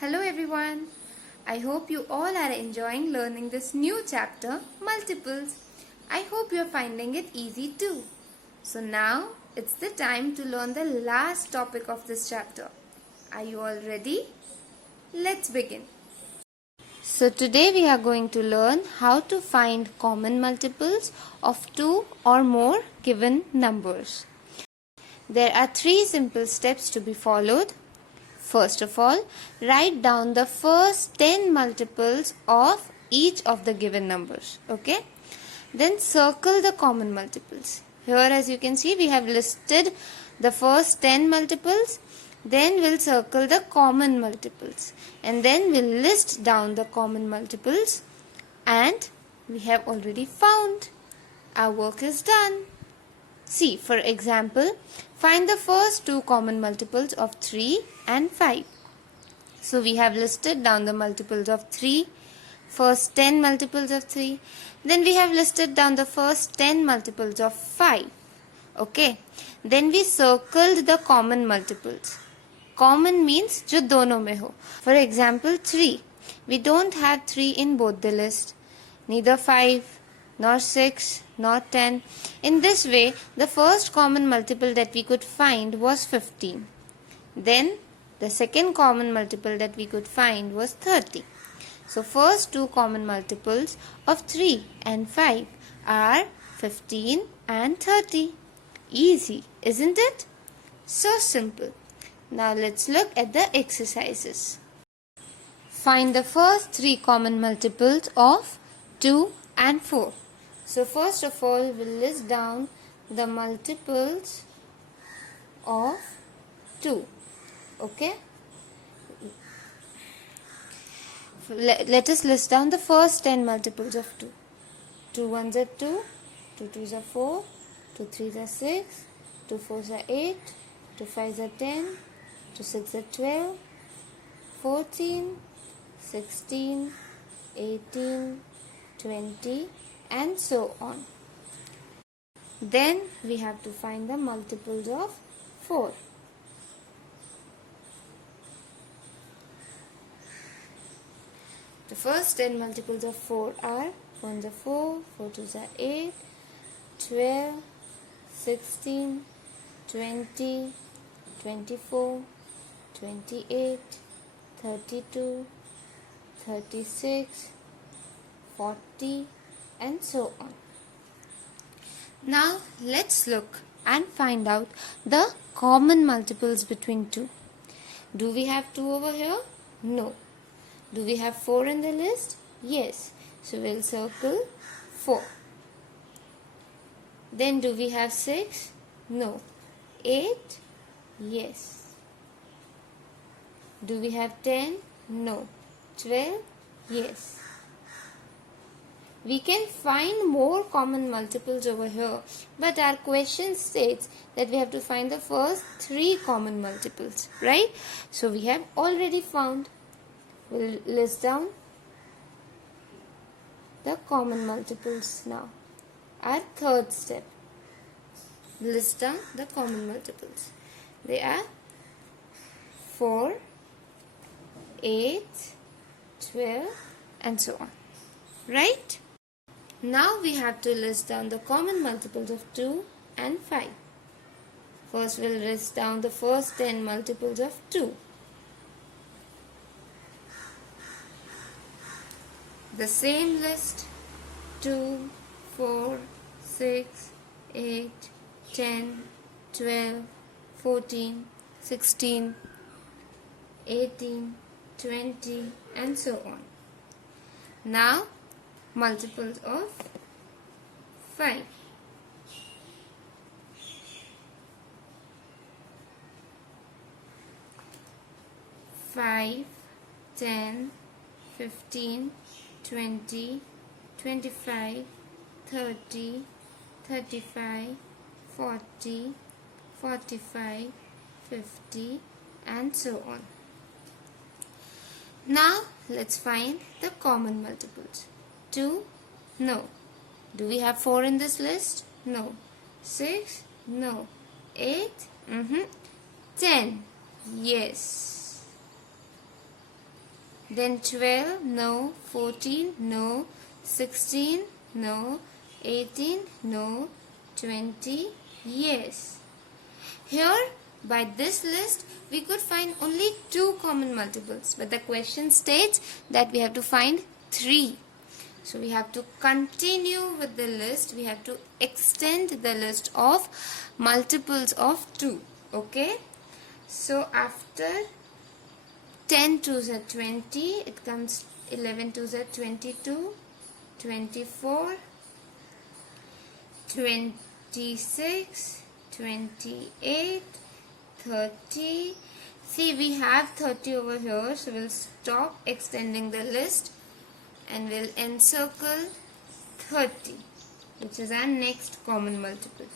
Hello everyone. I hope you all are enjoying learning this new chapter, multiples. I hope you are finding it easy too. So now it's the time to learn the last topic of this chapter. Are you all ready? Let's begin. So today we are going to learn how to find common multiples of two or more given numbers. There are 3 simple steps to be followed. First of all, write down the first 10 multiples of each of the given numbers. Okay? Then circle the common multiples. Here, as you can see, we have listed the first 10 multiples. Then we'll circle the common multiples. And then we'll list down the common multiples. And we have already found. Our work is done. See, for example, find the first 2 common multiples of 3 and 5. So we have listed down the multiples of 3, first 10 multiples of 3. Then we have listed down the first 10 multiples of 5. Okay. Then we circled the common multiples. Common means जो दोनों में हो. For example, 3. We don't have 3 in both the list. Neither 5, nor 6, nor 10. In this way, the first common multiple that we could find was 15. Then, the second common multiple that we could find was 30. So, first 2 common multiples of 3 and 5 are 15 and 30. Easy, isn't it? So simple. Now, let's look at the exercises. Find the first 3 common multiples of 2 and 4. So first of all, we'll list down the multiples of 2. Okay? Let us list down the first 10 multiples of 2. 2 ones are 2, 2 twos are 4, 2 threes are 6, 2 fours are 8, 2 fives are 10, 2 six are 12, 14, 16, 18, 20, and so on. Then we have to find the multiples of 4. The first 10 multiples of 4 are 4 ones are 4, 4 twos are 8, 12, 16, 20, 24, 28, 32, 36, 40, and so on. Now let's look and find out the common multiples between 2. Do we have 2 over here? No. Do we have 4 in the list? Yes. So we'll circle 4. Then do we have 6? No. 8? Yes. Do we have 10? No. 12? Yes. We can find more common multiples over here, but our question states that we have to find the first 3 common multiples, right? So we have already found. We'll list down the common multiples now. Our third step. List down the common multiples. They are 4, 8, 12, and so on. Right? Now we have to list down the common multiples of 2 and 5. First we'll list down the first 10 multiples of 2. The same list: 2, 4, 6, 8, 10, 12, 14, 16, 18, 20, and so on. Now multiples of 5. 5, 10, 15, 20, 25, 30, 35, 40, 45, 50, and so on. Now let's find the common multiples. 2? No. Do we have 4 in this list? No. 6? No. 8? 10? Yes. Then 12, no. 14, no. 16, no. 18, no. 20, yes. Here, by this list, we could find only 2 common multiples. But the question states that we have to find 3. So we have to continue with the list. We have to extend the list of multiples of 2. Okay. So after 10 twos are 20, it comes 11 twos are 22, 24, 26, 28, 30. See, we have 30 over here, so we'll stop extending the list and we'll encircle 30, which is our next common multiple.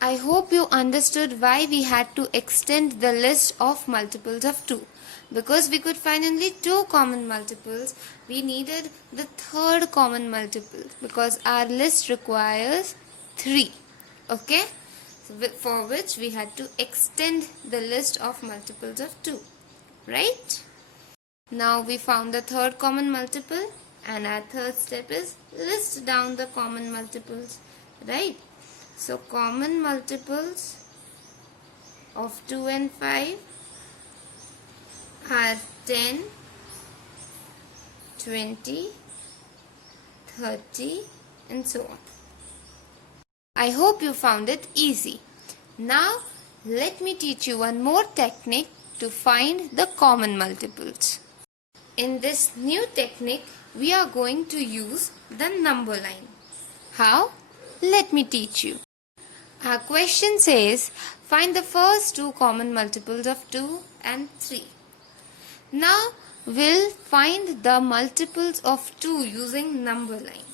I hope you understood why we had to extend the list of multiples of 2. Because we could find only 2 common multiples, we needed the third common multiple because our list requires 3. Okay? So for which we had to extend the list of multiples of 2. Right? Now we found the third common multiple and our third step is list down the common multiples. Right? So common multiples of 2 and 5 are 10, 20, 30 and so on. I hope you found it easy. Now let me teach you one more technique to find the common multiples. In this new technique, we are going to use the number line. How? Let me teach you. Our question says, find the first 2 common multiples of 2 and 3. Now, we'll find the multiples of 2 using number line.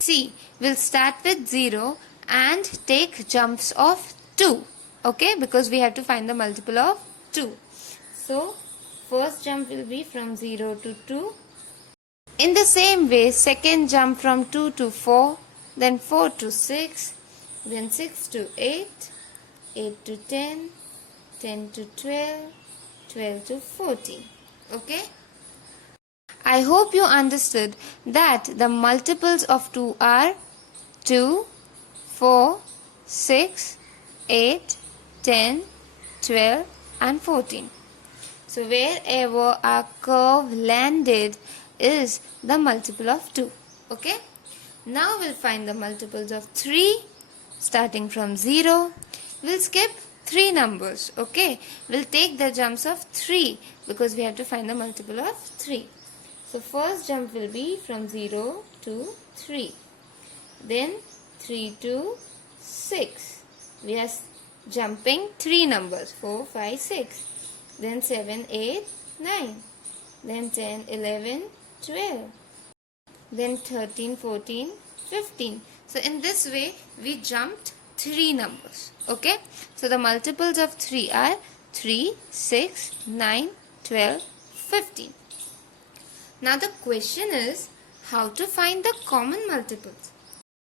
See, we'll start with 0 and take jumps of 2. Okay, because we have to find the multiple of 2. So, first jump will be from 0 to 2. In the same way, second jump from 2 to 4, then 4 to 6, then 6 to 8, 8 to 10, 10 to 12, 12 to 14. Okay? I hope you understood that the multiples of 2 are 2, 4, 6, 8, 10, 12 and 14. So wherever our curve landed is the multiple of 2. Okay? Now we'll find the multiples of 3 starting from 0. We'll skip 3 numbers. Okay? We'll take the jumps of 3 because we have to find the multiple of 3. So first jump will be from 0 to 3. Then 3 to 6. We are jumping 3 numbers. 4, 5, 6. Then 7, 8, 9. Then 10, 11, 12. Then 13, 14, 15. So in this way, we jumped 3 numbers. Okay? So the multiples of 3 are 3, 6, 9, 12, 15. Now the question is how to find the common multiples.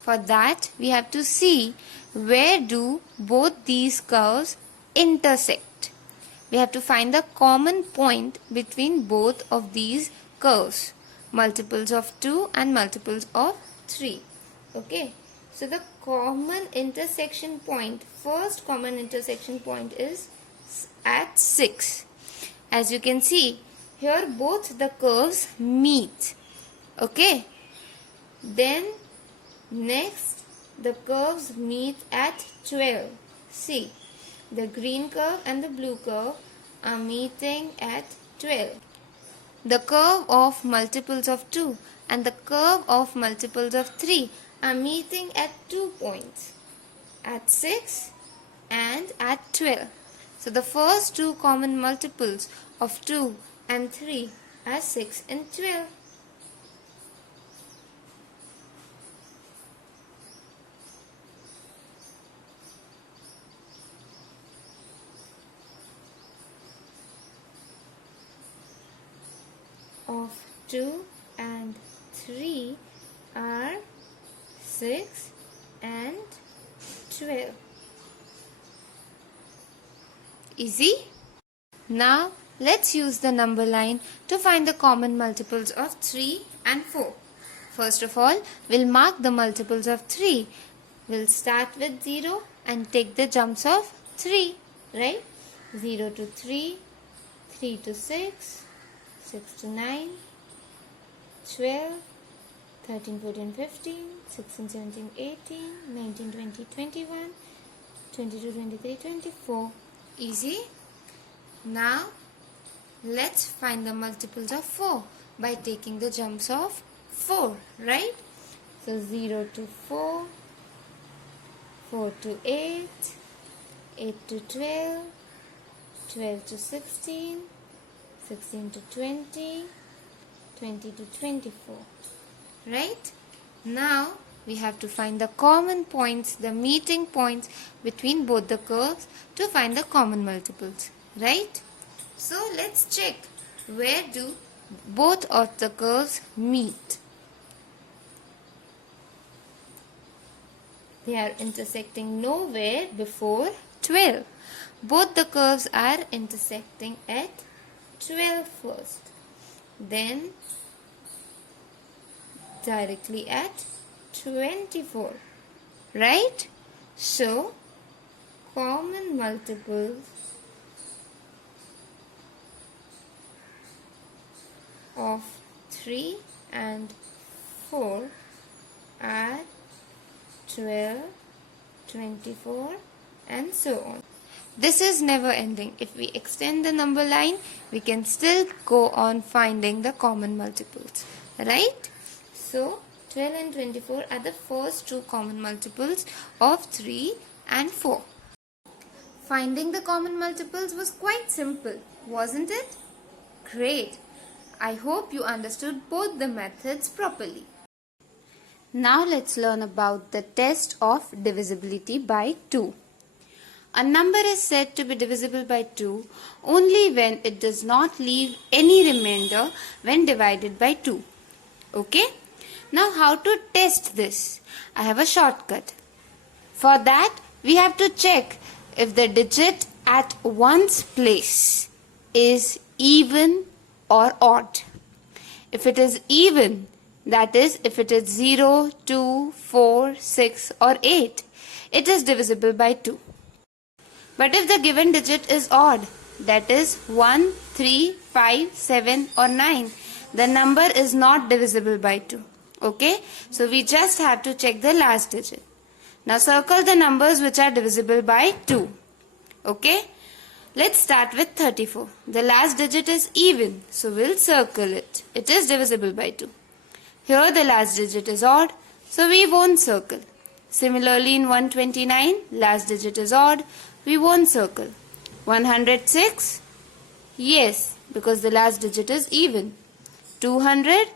For that, we have to see where do both these curves intersect. We have to find the common point between both of these curves. Multiples of 2 and multiples of 3. Okay. So the common intersection point, first common intersection point is at 6. As you can see, here both the curves meet. Okay. Then next the curves meet at 12. See, the green curve and the blue curve are meeting at 12. The curve of multiples of 2 and the curve of multiples of 3 are meeting at 2 points, at 6 and at 12. So the first 2 common multiples of 2 and 3 are 6 and 12. Of 2 and 3 are 6 and 12. Easy? Now let's use the number line to find the common multiples of 3 and 4. First of all, we'll mark the multiples of 3. We'll start with 0 and take the jumps of 3, right? 0 to 3, 3 to 6, 6 to 9, 12, 13, 14, 15, 16, 17, 18, 19, 20, 21, 22, 23, 24. Easy? Now, let's find the multiples of 4 by taking the jumps of 4, right? So 0 to 4, 4 to 8, 8 to 12, 12 to 16, 16 to 20, 20 to 24, right? Now, we have to find the common points, the meeting points between both the curves to find the common multiples, right? So, let's check where do both of the curves meet. They are intersecting nowhere before 12. Both the curves are intersecting at 12 first. Then directly at 24. Right? So, common multiples of 3 and 4 are 12, 24 and so on. This is never ending. If we extend the number line, we can still go on finding the common multiples. Right? So, 12 and 24 are the first two common multiples of 3 and 4. Finding the common multiples was quite simple, wasn't it? Great! I hope you understood both the methods properly. Now let's learn about the test of divisibility by 2. A number is said to be divisible by 2 only when it does not leave any remainder when divided by 2. Okay? Now how to test this? I have a shortcut. For that, we have to check if the digit at one's place is even or odd. If it is even, that is, if it is 0, 2, 4, 6 or 8, it is divisible by 2. But if the given digit is odd, that is 1, 3, 5, 7 or 9, the number is not divisible by 2. Okay? So we just have to check the last digit. Now circle the numbers which are divisible by 2. Okay? Let's start with 34. The last digit is even, so we'll circle it. It is divisible by 2. Here the last digit is odd, so we won't circle. Similarly in 129, last digit is odd, we won't circle. 106, yes, because the last digit is even. 200,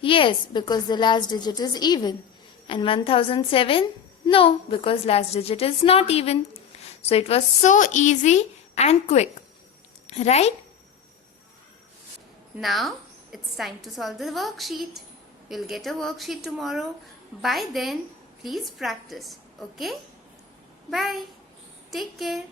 yes, because the last digit is even. And 1007, no, because last digit is not even. So it was so easy and quick, right? Now it's time to solve the worksheet. You'll get a worksheet tomorrow. By then, please practice. Okay? Bye. Take care.